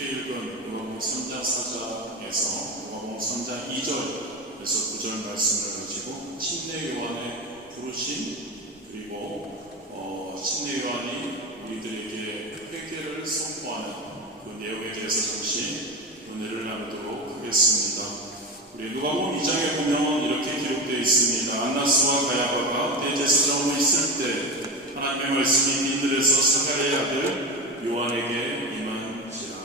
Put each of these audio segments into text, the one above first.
함께 읽은 누가복음 3장 4장에서 누가복음 3장 2절에서 9절 말씀을 가지고 침례 요한의 부르심, 그리고 침례 요한이 우리들에게 회개를 선포하는 그 내용에 대해서 잠시 은혜를 나누도록 하겠습니다. 우리 누가복음 2장에 보면 이렇게 기록되어 있습니다. 안나스와 가야바가 대제사장으로 있을 때 하나님의 말씀이 빈들에서 사가랴의 아들 요한에게 임한지라.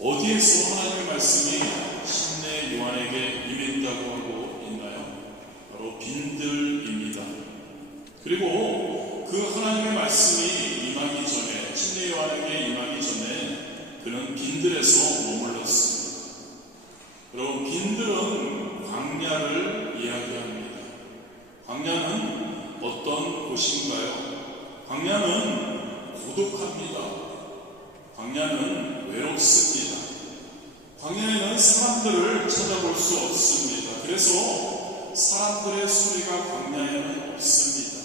어디에서 하나님의 말씀이 침례 요한에게 임했다고 하고 있나요? 바로 빈들입니다. 그리고 그 하나님의 말씀이 임하기 전에, 침례 요한에게 임하기 전에 그는 빈들에서 머물렀습니다. 여러분, 빈들은 광야를 이야기합니다. 광야는 어떤 곳인가요? 광야는 고독합니다. 광야는 외롭습니다. 광야에는 사람들을 찾아볼 수 없습니다. 그래서 사람들의 소리가 광야에는 없습니다.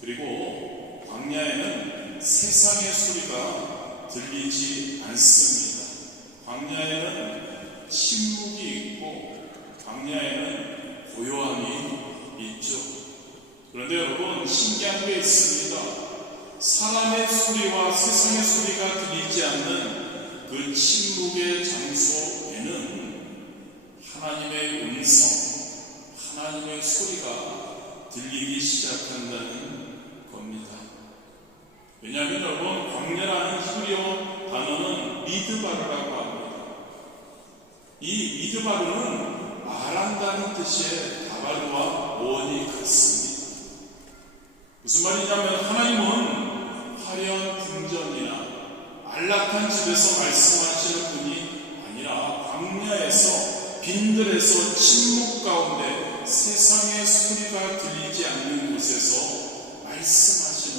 그리고 광야에는 세상의 소리가 들리지 않습니다. 광야에는 침묵이 있고 광야에는 고요함이 있죠. 그런데 여러분, 신기한 게 있습니다. 사람의 소리와 세상의 소리가 들리지 않는 그 침묵의 장소에는 하나님의 음성, 하나님의 소리가 들리기 시작한다는 겁니다. 왜냐하면 여러분, 광야라는 히브리어 단어는 미드바르라고 합니다. 이 미드바르는 말한다는 뜻의 다발과 원이 같습니다. 무슨 말이냐면 하나님은 화려한 궁전이나 안락한 집에서 말씀하시는 분이 아니라 광야에서, 빈들에서, 침묵 가운데 세상의 소리가 들리지 않는 곳에서 말씀하시는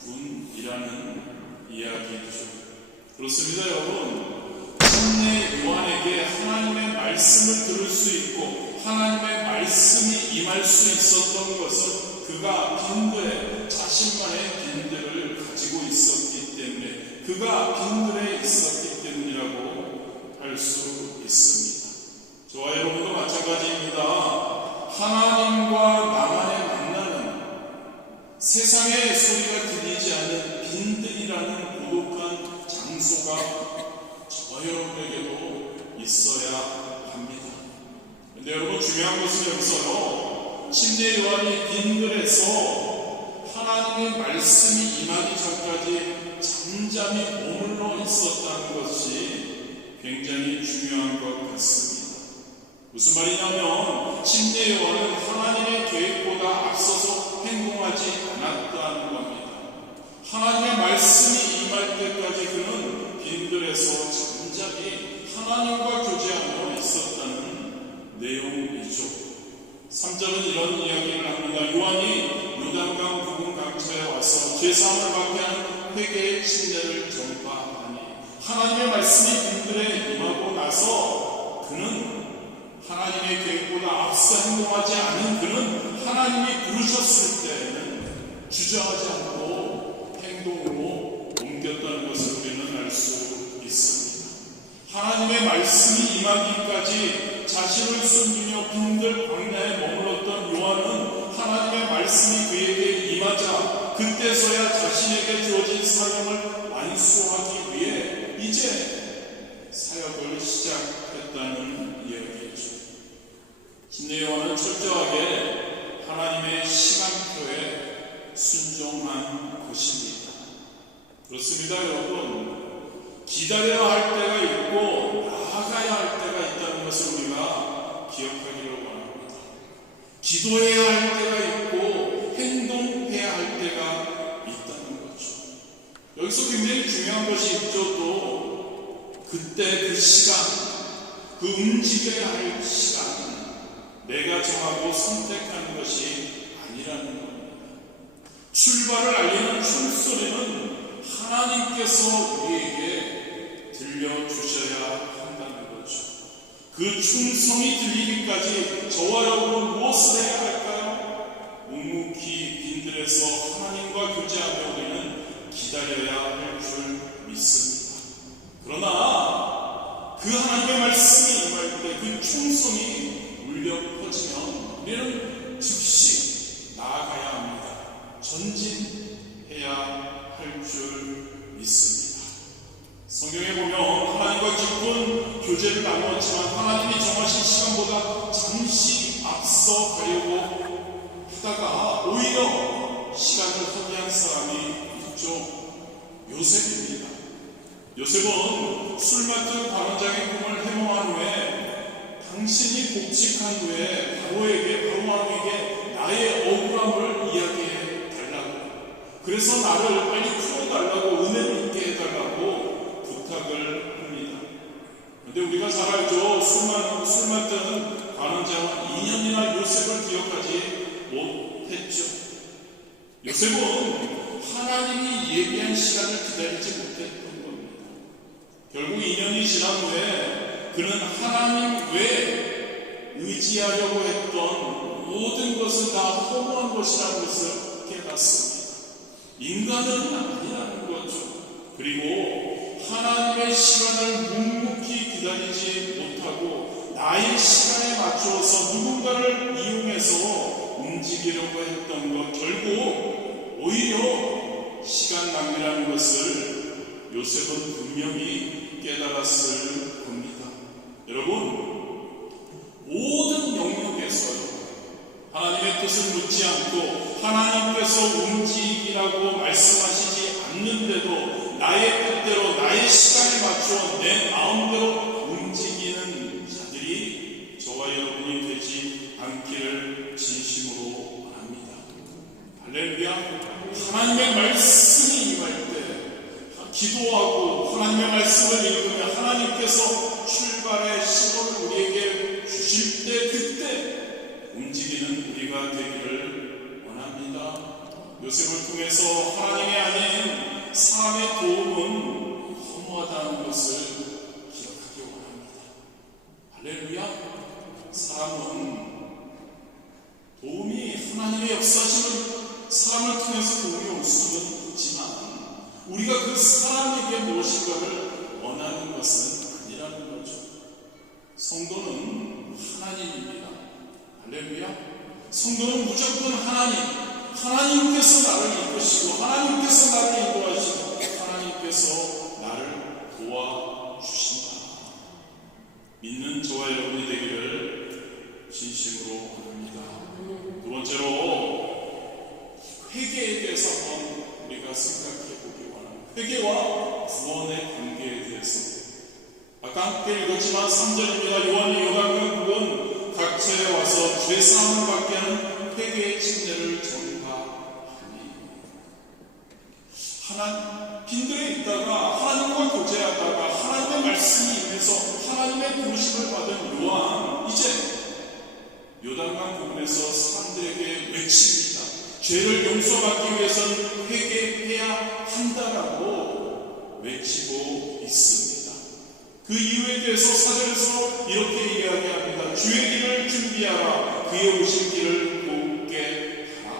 분이라는 이야기죠. 그렇습니다, 여러분. 침례 요한에게 하나님의 말씀을 들을 수 있고 하나님의 말씀이 임할 수 있었던 것은 그가 빈들에, 자신만의 빈들을 가지고 있었기 때문에, 그가 빈들에 있었기 때문이라고 할 수 있습니다. 저와 여러분도 마찬가지입니다. 하나님과 나만의 만나는, 세상의 소리가 들리지 않는 빈들이라는 고독한 장소가 저와 여러분에게도 있어야 합니다. 그런데 여러분, 중요한 것은 여기서요, 침례 요한이 빈들에서 하나님의 말씀이 임하기 전까지 잠잠히 머물러 있었다는 것이 굉장히 중요한 것 같습니다. 무슨 말이냐면 침례 요한은 하나님의 계획보다 앞서서 행동하지 않았다는 겁니다. 하나님의 말씀이 임할 때까지 그는 빈들에서 잠잠히 하나님과 교제하며 있었다는 내용이죠. 3절은 이런 이야기를 합니다. 요한이 요단강 부근 강처에 와서 죄사함을 받게 한 회개의 침례를 전파하니, 하나님의 말씀이 빈들에 임하고 나서 그는 하나님의 계획보다 앞서 행동하지 않은 그는 하나님이 부르셨을 때에는 주저하지 않고 행동으로 옮겼다는 것을 우리는 알 수 있습니다. 하나님의 말씀이 임하기까지 자신을 숨기며 빈들 광야에 머물렀던 요한은 하나님의 말씀이 그에게 임하자 그때서야 자신에게 주어진 사명을 완수하기 위해 이제 사역을 시작했다는 이야기죠. 침례 요한은 철저하게 하나님의 시간표에 순종한 것입니다. 그렇습니다, 여러분. 기다려야 할 때가 있고 나아가야 할 때가 있다는 것을 우리가 기억하기를 원합니다. 기도해야 할 때가 있고 행동해야 할 때가 있다는 거죠. 여기서 굉장히 중요한 것이 있죠. 또 그때 그 시간, 그 움직여야 할 시간, 내가 정하고 선택하는 것이 아니라는 겁니다. 출발을 알리는 총소리는 하나님께서 우리에게 들려주셔야 한다는 거죠. 그 충성이 들리기까지 저와 여러분은 무엇을 해야 할까요? 묵묵히 빈들에서 하나님과 교제하며 우리는 기다려야 할 줄 믿습니다. 나누었지만 하나님이 정하신 시간보다 잠시 앞서 가려고 하다가 오히려 시간을 허비한 사람이 있죠. 요셉입니다. 요셉은 술 맡은 관원장의 꿈을 해몽한 후에 당신이 복직한 후에 바로 왕에게 나의 억울함을 이야기해 달라고, 그래서 나를 빨리 풀어달라고, 은혜를 있게 해달라고 부탁을 합니다. 그런데 우리가 잘 알죠. 술 맡은 관원장은 2년이나 요셉을 기억하지 못했죠. 요셉은 하나님이 예비한 시간을 기다리지 못했던 겁니다. 결국 2년이 지난 후에 그는 하나님 외에 의지하려고 했던 모든 것은 다 허무한 것이라는 것을 깨닫습니다. 인간은 아니라는 거죠. 그리고 하나님의 시간을 묵묵히 기다리지 못하고 나의 시간에 맞추어서 누군가를 이용해서 움직이려고 했던 것, 결국 오히려 시간 낭비라는 것을 요셉은 분명히 깨달았을 겁니다. 여러분, 모든 영역에서요, 하나님의 뜻을 묻지 않고 하나님께서 움직이라고 말씀하시지 않는데도 나의 뜻대로, 나의 시간에 맞추어 내 마음대로 움직이는 자들이 저와 여러분이 되지 않기를 진심으로 바랍니다. 할렐루야. 하나님의 말씀이 임할 때 기도하고 하나님의 말씀을 읽으며 하나님께서 출발의 시간을 우리에게 주실 때 그때 움직이는 우리가 되기를 원합니다. 요셉을 통해서 하나님이 아닌 사람의 도움은 허무하다는 것을 기억하기 원합니다. 할렐루야. 사람은 도움이, 하나님의 역사심을 사람을 통해서 도움이 올 수는 있지만 우리가 그 사람에게 무엇인가를 원하는 것은 아니라는 거죠. 성도는 하나님입니다. 할렐루야. 성도는 무조건 하나님께서 나를 이끄시고 하나님께서 나를 인도하시고 하나님께서 나를 도와주신다. 믿는 저와 여러분이 되기를 진심으로 바랍니다. 두 번째로 회개에 대해서 한번 우리가 생각해 보기 원합니다. 회개와 구원의 관계에 대해서. 아까 함께 읽었지만 3절입니다. 요한이 요단강 북은 각처에 와서 죄사함을 받게 하는 회개의 침례를 전파하니, 빈들에 있다가 하나님과 교제하다가 하나님의 말씀이 임해서 하나님의 부르심을 받은 요한, 이제 요단강 부근에서 사람들에게 외칩니다. 죄를 용서받기 위해서는 회개해야 한다라고 외치고 있습니다. 그 이유에 대해서 4절에서 이렇게 이야기합니다. 주의 길을 준비하라. 그의 오실 길을 곱게 하라.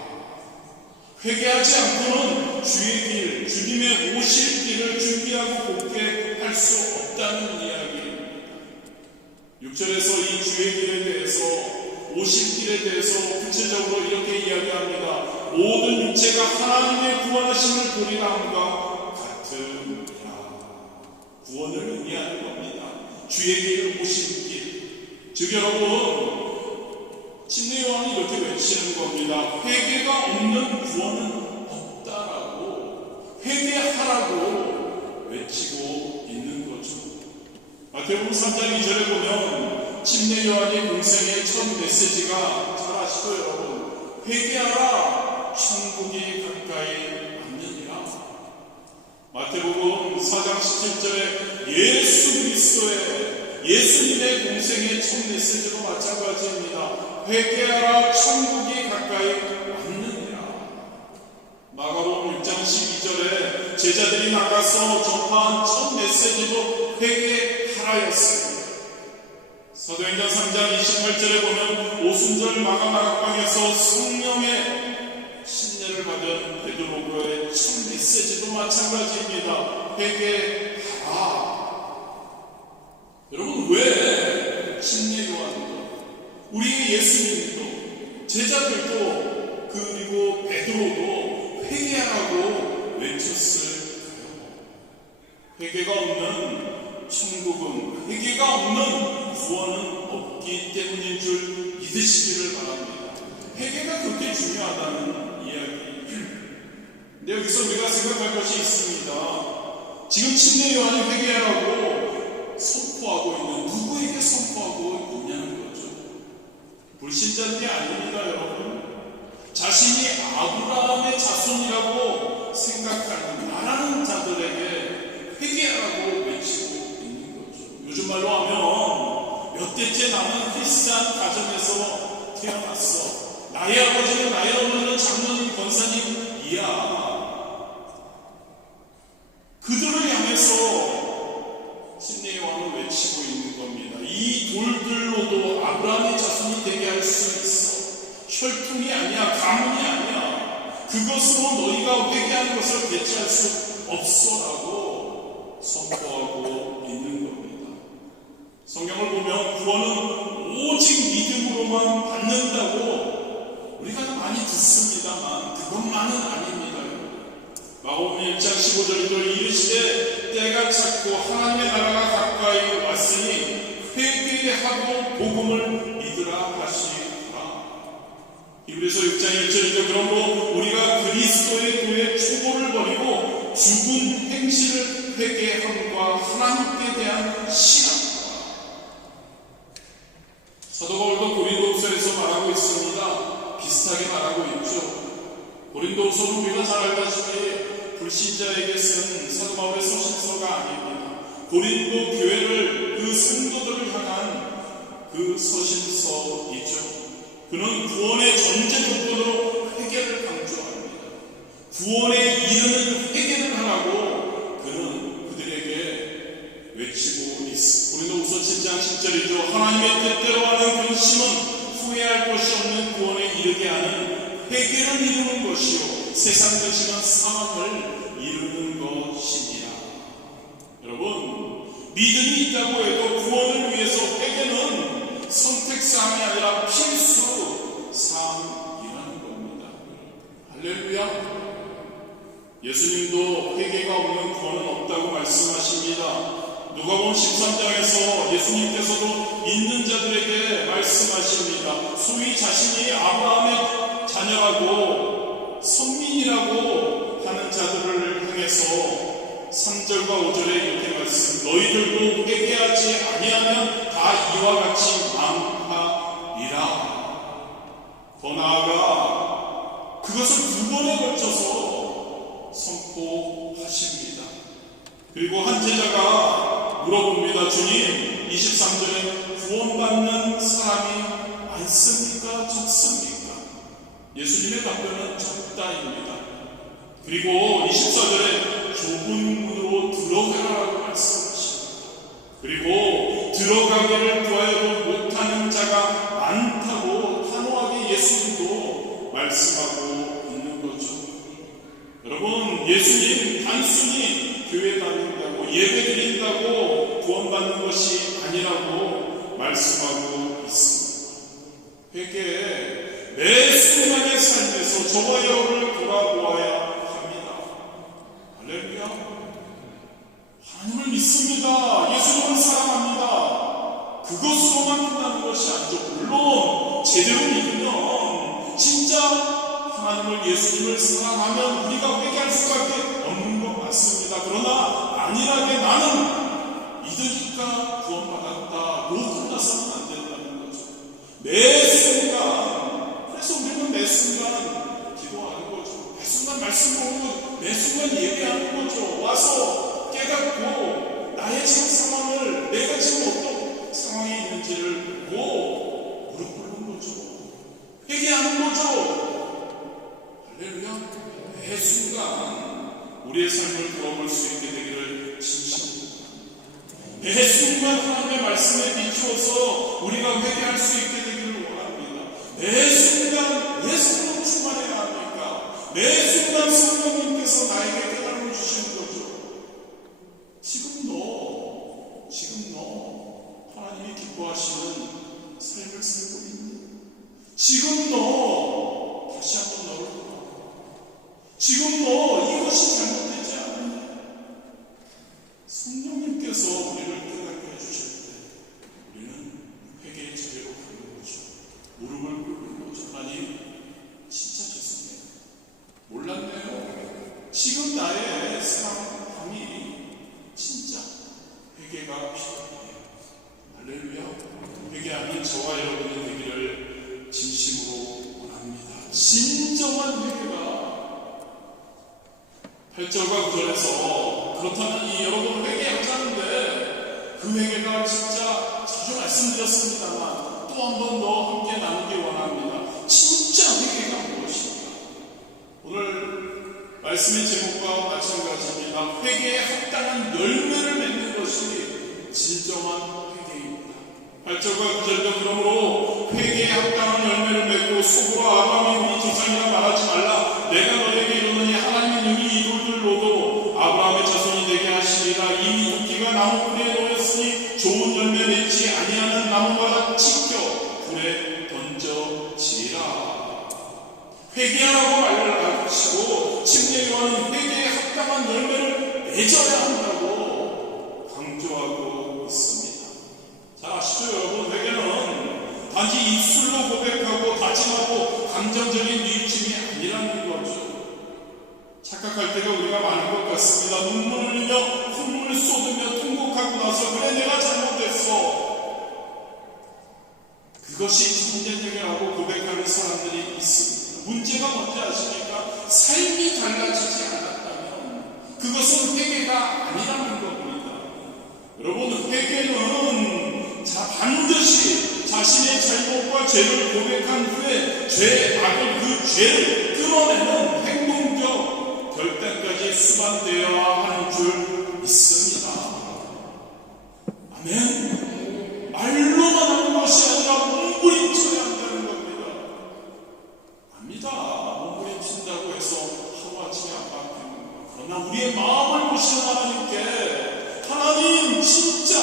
회개하지 않고는 주의 길, 주님의 오실 길을 준비하고 곱게 할 수 없다는 이야기입니다. 6절에서 이 주의 길에 대해서, 오실 길에 대해서 구체적으로 이렇게 이야기합니다. 모든 육체가 하나님의 구원하심을 보리라 함과 같으니라. 구원을 의미하는 겁니다. 주의 길, 오실 길. 즉 여러분, 침례 요한이 이렇게 외치는 겁니다. 회개가 없는 구원은 없다라고, 회개하라고 외치고 있는 거죠. 마태복음 3장 2절에 보면 침례 요한의 공생의 첫 메시지가, 잘 아시죠 여러분? 회개하라, 천국이 가까이 왔느니라. 마태복음 4장 17절에 예수 그리스도의, 예수님의 공생의 첫 메시지도 마찬가지입니다. 회개하라, 천국이 가까이 왔느니라. 마가복음 6장 12절에 제자들이 나가서 전파한 첫 메시지도 회개하라였습니다. 사도행전 3장 28절에 보면 오순절 마가다락방에서 성령의 신뢰를 받은 베드로의 첫 메시지도 마찬가지입니다. 회개하라. 여러분, 왜 침례 요한도, 우리 예수님도, 제자들도, 그리고 베드로도 회개하라고 외쳤을까요? 회개가 없는 천국은 회개가 없는 구원은 없기 때문인 줄 믿으시기를 바랍니다. 회개가 그렇게 중요하다는 이야기. 근데 여기서 우리가 생각할 것이 있습니다. 지금 침례 요한이 회개하라고 선포하고 있는, 누구에게 선포하고 있냐는 거죠. 불신자들이 아닙니다, 여러분. 자신이 아브라함의 자손이라고 생각하는 나라는 자들에게 회개하라고 외치고 있는 거죠. 요즘 말로 하면 몇 대째 나는 크리스찬 가정에서 태어났어. 나의 아버지는 나의 어머니는 장로님, 권사님이야. 그들을 향해서 침례 요한은 외치고 있는 겁니다. 이 돌들로도 아브라함의 자손이 되게 할 수 있어. 혈통이 아니야, 가문이 아니야. 그것으로 너희가 회개하는 것을 대체할 수 없어라고 선포하고 있는 겁니다. 성경을 보면 구원은 오직 믿음으로만 받는다고 우리가 많이 듣습니다만 그것만은 아닙니다. 마가복음 1장 15절도 이르시되 때가 찼고 하나님의 나라가 가까이 왔으니 회개하고 복음을 믿으라 하시니라. 히브리서 6장 1절에도 그러므로 우리가 그리스도의 도의 초보를 버리고 죽은 행실을 회개함과 하나님께 대한 신앙과, 사도 바울도 고린도후서에서 말하고 있습니다. 비슷하게 말하고 있죠. 고린도후서는 우리가 잘 알다시피 불신자에게 쓴 사도 바울의 서신서가 아닙니다. 고린도 교회를, 그 성도들을 향한 그 서신서이죠. 그는 구원의 전제 조건으로 회개를 강조합니다. 구원에 이르는 회개를 하라고 그는 그들에게 외치고 있습니다. 고린도후서 7장 10절이죠. 하나님의 뜻대로 하는 근심은 후회할 것이 없는 구원에 이르게 하는 회개를 이루는 것이요 세상 근심은 사망을 이루는 것이니라. 여러분, 믿음이 있다고 해도 구원을 위해서 회개는 선택사항이 아니라 필수 사항이라는 겁니다. 할렐루야. 예수님도 회개가 없는 구원은 없다고 말씀하십니다. 누가복음 13장에서 예수님께서도 있는 자들에게 말씀하십니다. 소위 자신이 아브라함의 자녀라고 선민이라고 하는 자들을 향해서 3절과 5절에 이렇게 말씀, 너희들도 회개하지 아니하면 다 이와 같이 망하리라. 더 나아가 그것을 2번에 걸쳐서 선포하십니다. 그리고 한 제자가 물어봅니다. 주님, 23절에 구원받는 사람이 많습니까? 적습니까? 예수님의 답변은 적다입니다. 그리고 24절에 좁은 문으로 들어가라고 말씀하십니다. 그리고 들어가기를 구하여도 못하는 자가 많다고 단호하게 예수님도 말씀하고 있는 거죠. 여러분, 예수님 단순히 교회 다닌다고 예배 드린다고 구원받는 것이 아니라고 말씀하고 있습니다. 회개에 매 순간의 삶에서 저와 여러분을 돌아보아야 합니다. 할렐루야. 하나님을 믿습니다. 예수님을 사랑합니다. 그것으로만 끝나는 것이 아니죠. 물론 제대로 믿으면, 진짜 하나님을, 예수님을 사랑하면 우리가 회개할 수밖에 없는 것 맞습니다. 그러나 안일하게 나는 믿으니까 구원받았다로 끝나서는 안 된다는 거죠. 매 순간, 그래서 우리는 매 순간 기도하는 거죠. 매 순간 말씀 보고 매 순간 예배하는 거죠. 와서 깨닫고 나의 지금 상황을, 내가 지금 어떤 상황이 있는지를 보고 무릎 꿇는 거죠. 회개하는 거죠. 할렐루야. 매 순간 우리의 삶을 돌아볼 수 있게 되기를 진심입니다. 매 순간 하나님의 말씀에 비추어서 우리가 회개할 수 있게 되기를 원합니다. 매 순간 왜 성령 충만해야 합니까? 매 순간 성령님께서 나에게 깨달음을 주시는 거죠. 지금 너 하나님이 기뻐하시는 삶을 살고 있니? 지금 너 다시 한번 너를 돌아봐. 지금 너 이것이 잘못되지 않느냐? 성령님께서 우리를 8절과 9절에서 그렇다면 이 여러분 회개하자는데 그 회개가 진짜 자주 말씀드렸습니다만 또 한 번 더 함께 나누기 원합니다. 진짜 회개가 무엇입니까? 오늘 말씀의 제목과 마찬가지입니다. 회개에 합당한 열매를 맺는 것이 진정한 회개입니다. 8절과 9절도 그러므로 회개에 합당한 열매를 맺고 속으로 아브라함이 우리 조상이라 말하지 말라. 내가 너에게 이르노니 하나님의 능히 이 돌들로도 아브라함의 자손이 되게 하시리라. 이미 도끼가 나무 뿌리에 놓였으니 좋은 열매 맺지 아니하는 나무마다 찢겨 불에 던져지리라. 회개하라고 말을 하시고 침례요한은 회개에 합당한 열매를 맺어야 한다고 강조하고 있습니다. 잘 아시죠 여러분? 회개는 단지 입술로 고백하고 다짐하고 감정적인 뉘우침이 아니라는 거죠. 착각할 때가 우리가 많은 것 같습니다. 눈물을 흘려 콧물을 쏟으며 통곡하고 나서 그래 내가 잘못했어. 그것이 참된 회개라고 고백하는 사람들이 있습니다. 문제가 뭔지 아십니까? 삶이 달라지지 않았다면 그것은 회개가 아니라는 겁니다. 여러분 회개는 반드시 자신의 잘못과 죄를 고백한 후에 그 죄를 끊어내는 행동적 결단까지 수반되어야 하는 줄 믿습니다. 아멘. 말로만 하는 것이 아니라 몸부림쳐야 한다는 겁니다. 압니다. 몸부림친다고 해서 하루아침에 안 바뀌는 거. 그러나 우리의 마음을 보시는 하나님께 하나님 진짜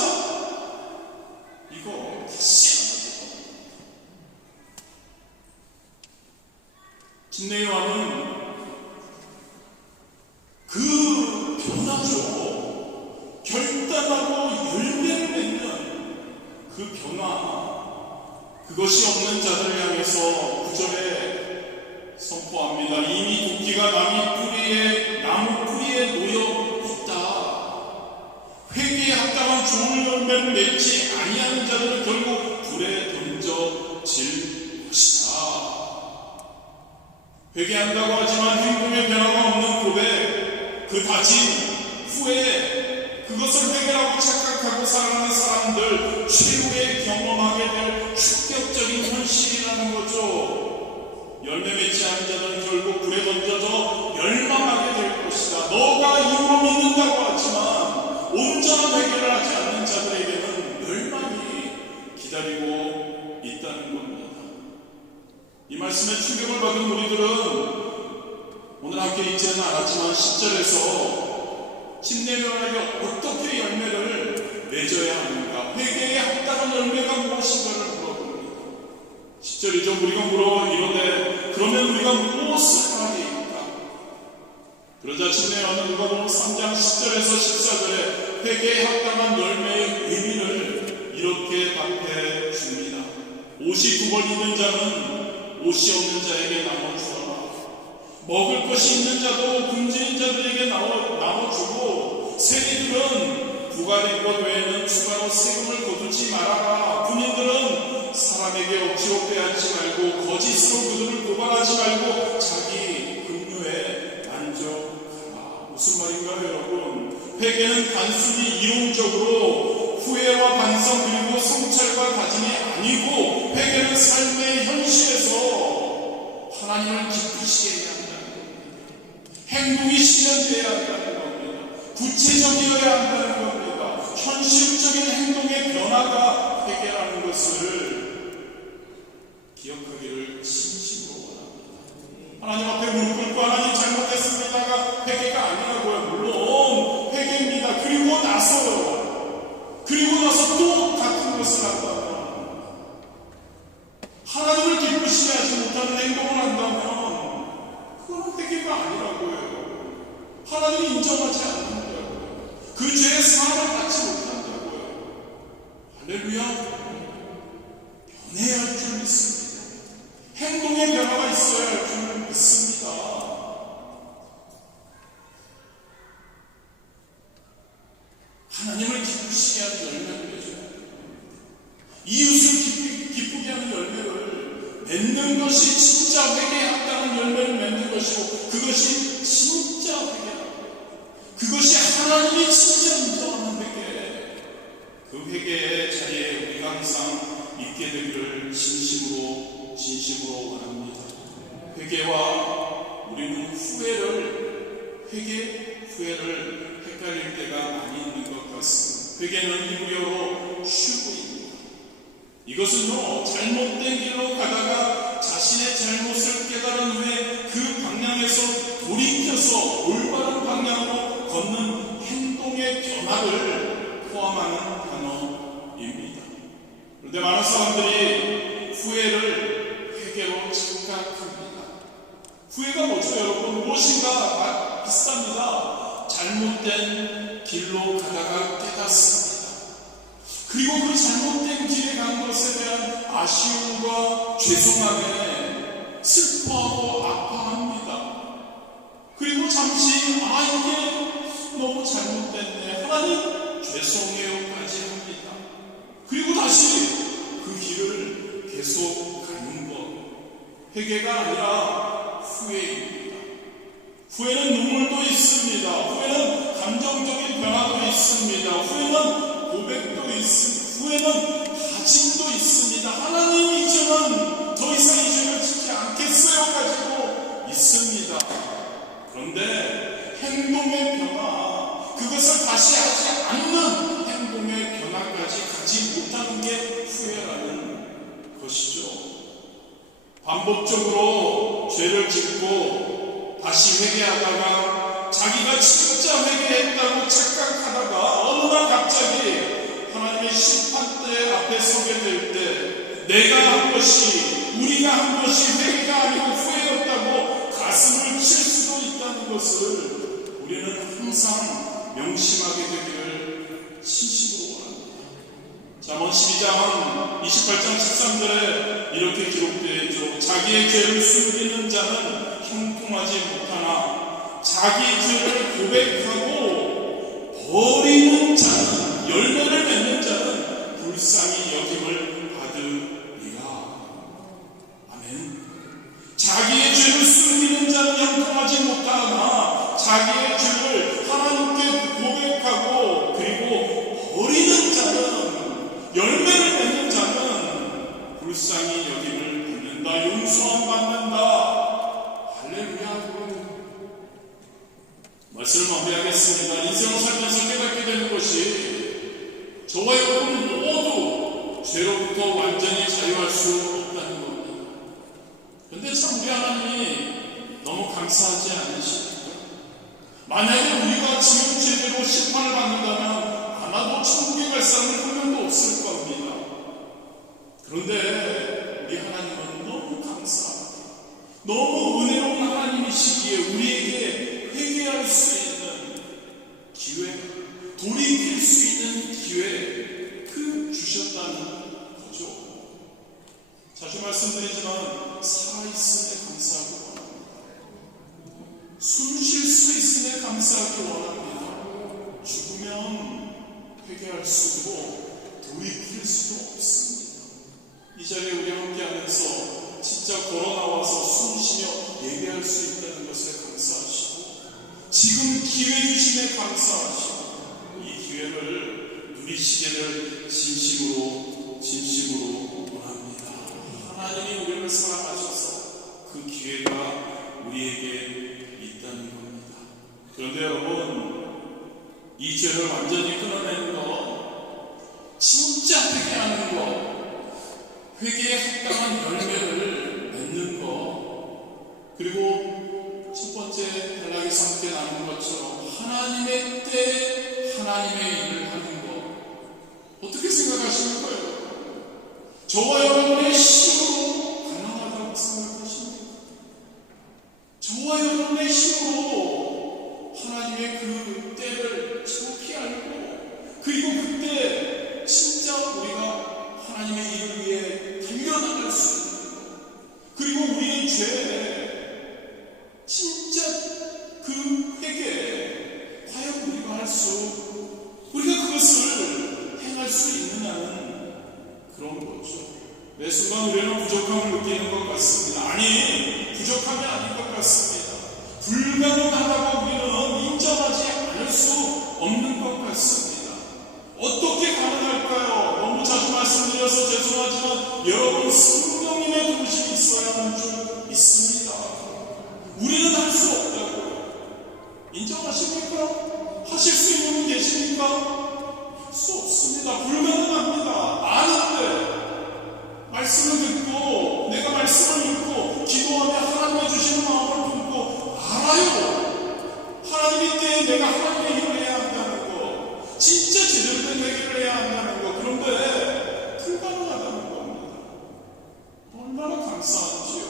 이거 다시 침례요한은 그 변화죠. 결단하고 열매를 맺는 그 변화, 그것이 없는 자들을 향해서 9절에 선포합니다. 이미 도끼가 나무 뿌리에 놓여 있다. 회개에 합당한 좋은 열매를 맺지 아니하는 자들은 결국 불에 던져질 것이다. 회개한다고 하지만 행동의 변화가 없는 고백, 그 다짐 후에 그것을 회개라고 착각하고 살아가는 사람들 최후에 경험하게 될 충격적인 현실이라는 거죠. 열매 맺지 않은 자들은 결국 불에 던져져 멸망하게 될 것이다. 너가 이유로 믿는다고 하지만 온전한 회개를 하지 않는 자들에게는 멸망이 기다리고 있다는 겁니다. 이 말씀에 충격을 받은 우리들은 오늘 함께 읽지는 않았지만 10절에서 침례요한에게 어떻게 열매를 맺어야 하는가, 회개에 합당한 열매가 무엇인가를 물어봅니다. 10절이죠. 우리가 이러되 그러면 우리가 무엇을 하리까? 그러자 침례요한은 누가복음 3장 10절에서 14절에 회개에 합당한 열매의 의미를 이렇게 답해 줍니다. 옷이 두 벌 있는 자는 옷이 없는 자에게 나눠주어라. 먹을 것이 있는 자도 굶주린 자들에게 나눠주고 세리들은 부과된 것 외에는 추가로 세금을 거두지 말아라. 군인들은 사람에게 억지로 빼앗지 말고 거짓으로 그들을 고발하지 말고 자기 급료에 만족하라. 무슨 말인가요 여러분? 회개는 단순히 이론적으로 후회와 반성 그리고 성찰과 다짐이 아니고 회개는 삶의 현실에서 하나님을 기쁘시게 해야 한다는 겁니다. 행동이 실현되어야 한다는 겁니다. 구체적이어야 한다는 겁니다. 현실적인 행동의 변화가 회개라는 것을 기억하기를 진심으로 원합니다. 하나님 앞에 무릎 꿇고 하나님 잘못했습니다가 회개가 아니라고요. 물론 회개입니다. 그리고 나서 또 같은 것을 한다면, 하나님을 기쁘시게 하지 못하는 행동을 한다면 그건 회개가 아니라고요. 하나님이 인정하지 않는다고요. 그 죄의 사함을 받지 못한다고요. 할렐루야. 변해야 할 줄 믿습니다. 행동의 변화가 있어야 할 줄 믿습니다. 하나님을 기쁘시게 하는 열매를 맺어야 돼요. 이웃을 기쁘게 하는 열매를 맺는 것이 진짜 회개에 합당한 열매를 맺는 것이고 그것이 진짜 회개라고요. 그것이 하나님이 진짜 인정하는 회개, 그 회개의 자리에 우리가 항상 있게 되기를 진심으로 원합니다. 회개와 우리는 후회를 헷갈릴 때가 많이 있는 것 같습니다. 회개는 히브리어로 슈브입니다. 이것은요, 잘못된 길로 가다가 자신의 잘못을 깨달은 후에 그 방향에서 돌이켜서 올바른 방향으로 걷는 행동의 변화를 포함하는 단어입니다. 그런데 많은 사람들이 후회를 회개로 착각합니다. 후회가 뭐죠, 여러분? 무엇인가 비슷합니다. 잘못된 길로 가다가 깨닫습니다. 그리고 그 잘못된 길에 간 것에 대한 아쉬움과 죄송함에 슬퍼하고 아파합니다. 그리고 잠시 이게 너무 잘못됐네, 하나님 죄송해요까지 합니다. 그리고 다시 그 길을 계속 가는 것, 회개가 아니라 후회입니다. 후회는 눈물도 있습니다. 후회는 감정적인 변화도 있습니다. 후회는 고백도 있습니다. 후회는 다짐도 있습니다. 하나님, 이제는 더 이상 이 죄를 짓지 않겠어요 가지고 있습니다. 그런데 행동의 변화, 그것을 다시 하지 않는 행동의 변화까지 가지 못하는 게 후회라는 것이죠. 반복적으로 죄를 짓고 다시 회개하다가 자기가 진짜 회개했다고 착각하다가 어느 날 갑자기 하나님의 심판대 앞에 서게 될 때 내가 한 것이, 우리가 한 것이 회개가 아니고 후회였다고 가슴을 칠 수도 있다는 것을 우리는 항상 명심하게 되기를 진심으로 원합니다. 잠언 12장 28장 13절에 이렇게 기록되어 있죠. 자기의 죄를 숨기는 자는 형통하지 못하나 자기 죄를 고백하고 버리는 자는, 열매를 맺는 자는 불쌍히 여김을 받으리라. 아멘. 자기의 죄를 숨기는 자는 형통하지 못하나 자기의 죄를 하나님께 고백하고 그리고 버리는 자는, 열매를 맺는 자는 불쌍히 여김을 받는다, 용서함 받는다. 할렐루야. 말씀을 마무리하겠습니다. 인생을 살면서 깨닫게 되는 것이 저와 여러분 모두 죄로부터 완전히 자유할 수 없다는 겁니다. 그런데 참 우리 하나님이 너무 감사하지 않으십니까? 만약에 우리가 지금 죄대로 심판을 받는다면 아마도 천국에 갈 사람은 한 명도 없을 겁니다. 그런데 우리 하나님은 너무 감사합니다. 너무 은혜로운 하나님이시기에 우리에게 회개할 수 있는 기회, 돌이킬 수 있는 기회, 주셨다는 거죠. 자주 말씀드리지만 살아있음에 감사하기 원합니다. 숨 쉴 수 있음에 감사하기 원합니다. 죽으면 회개할 수도 돌이킬 수도 없습니다. 이 자리에 우리 함께하면서 진짜 걸어나와서 숨 쉬며 예배할 수 있다는 것에 감사하시고 지금 기회 주심에 감사하시고 이 기회를 누리시기를 진심으로 원합니다. 하나님이 우리를 사랑하셔서 그 기회가 우리에게 있다는 겁니다. 그런데 여러분, 이 죄를 완전히 끊어내는 것, 진짜 회개하는 것, 회개에 합당한 열매를 맺는 것, 그리고 첫 번째 단락에서 함께 나눈 것처럼 하나님의 때에 하나님의 일을 하는 것, 어떻게 생각하시는 거예요? 저와 여러분의 힘으로 가능하다고 생각하십니까? 저와 여러분의 힘으로 하나님의 그 때를 정확히 알고 그리고 그때 진짜 우리가 하나님의 일을 위해 달려나갈 수 있는, 그리고 우리의 죄에 진짜 그 회개에 과연 우리가 그것을 행할 수 있느냐는 그런 거죠. 매 순간 우리는 부족함을 느끼는 것 같습니다. 아니, 부족함이 아닌 것 같습니다. 불가능하다고 우리는 인정하지 않을 없는 것 같습니다. 어떻게 가능할까요? 너무 자주 말씀드려서 죄송하지만 여러분 성령님의 도우심이 있어야 하는 줄 있습니다. 우리는 할 수 없다고요. 인정하십니까? 하실 수 있는 분 계십니까? 할 수 없습니다. 불가능합니다. 아는데 말씀을 듣고 내가 말씀을 읽고 기도하며 하나님의 주시는 마음을 품고 알아요. 하나님 있기에 내가 하나님의 일을 해야 한다는 거, 진짜 제대로 된 얘기를 해야 한다는 거. 그런데 불가능하다는 겁니다. 얼마나 감사한지요.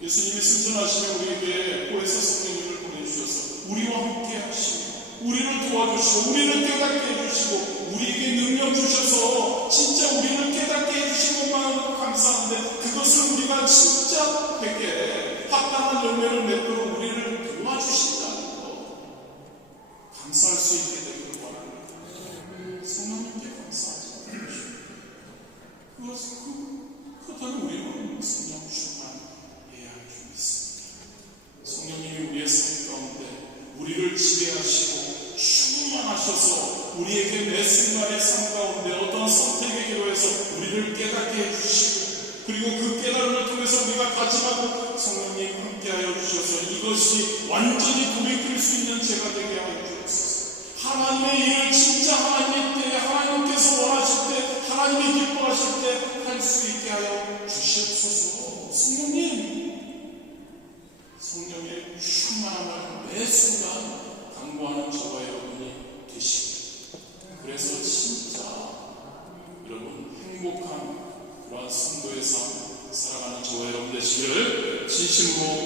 예수님이 승천하시며 우리에게 보혜사 성령님을 보내주셔서 우리와 함께 하시고 우리를 도와주시고 우리를 깨닫게 해주시고 우리에게 능력 주셔서 진짜 우리를 깨닫게 해주신 것만으로도 감사한데 그것을 우리가 진짜 되게 합당한 열매를 맺도록 우리를 도와주신다는 것, 감사할 수 있게 되기를 바랍니다. 성령님께 감사하지 않으시고 그렇다면 우리는 성령 충만해야 할 줄 믿습니다. 성령님이 우리의 삶 가운데 우리를 지배하시고 충만하셔서 우리에게 매 순간의 삶 가운데 어떤 선택의 기로에서 우리를 깨닫게 해주시고 그리고 그 깨달음을 통해서 우리가 다짐하고 성령님 함께하여 주셔서 이것이 완전히 돌이킬 수 있는 제가 되게 하여 주옵소서. 하나님의 일을 진짜 하나님의 때에 하나님께서 원하실 때 하나님이 기뻐하실 때 할 수 있게 하여 주시옵소서. 성령의 충만함을 매 순간 강구하는 저와 여러분이 되시고 그래서 진짜 여러분 행복한 그러한 성도의 삶 살아가는 저와 여러분 되시기를 진심으로